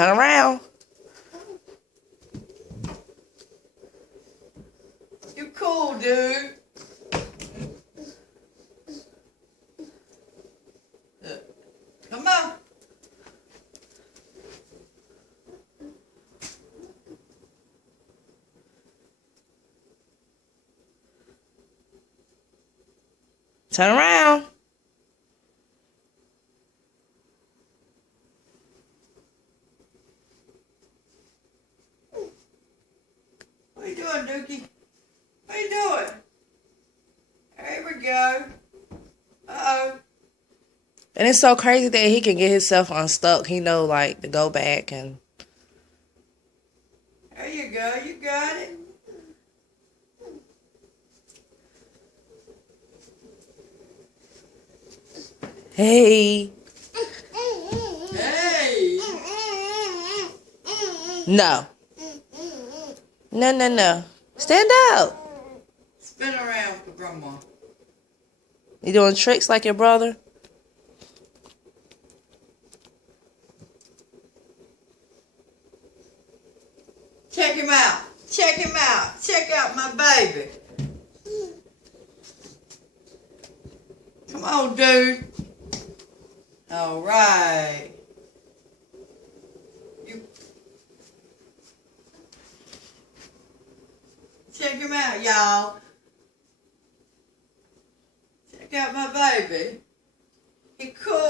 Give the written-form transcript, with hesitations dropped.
Turn around. You cool, dude. Come on. Turn around. What you doing, Dookie? What you doing? There we go. Uh-oh. And it's so crazy that he can get himself unstuck. He know, like, to go back and... There you go. You got it. Hey. Hey. No. No, no, no. Stand up. Spin around for Grandma. You doing tricks like your brother? Check him out. Check him out. Check out my baby. Come on, dude. All right. You check him out, y'all. Check out my baby. He cool.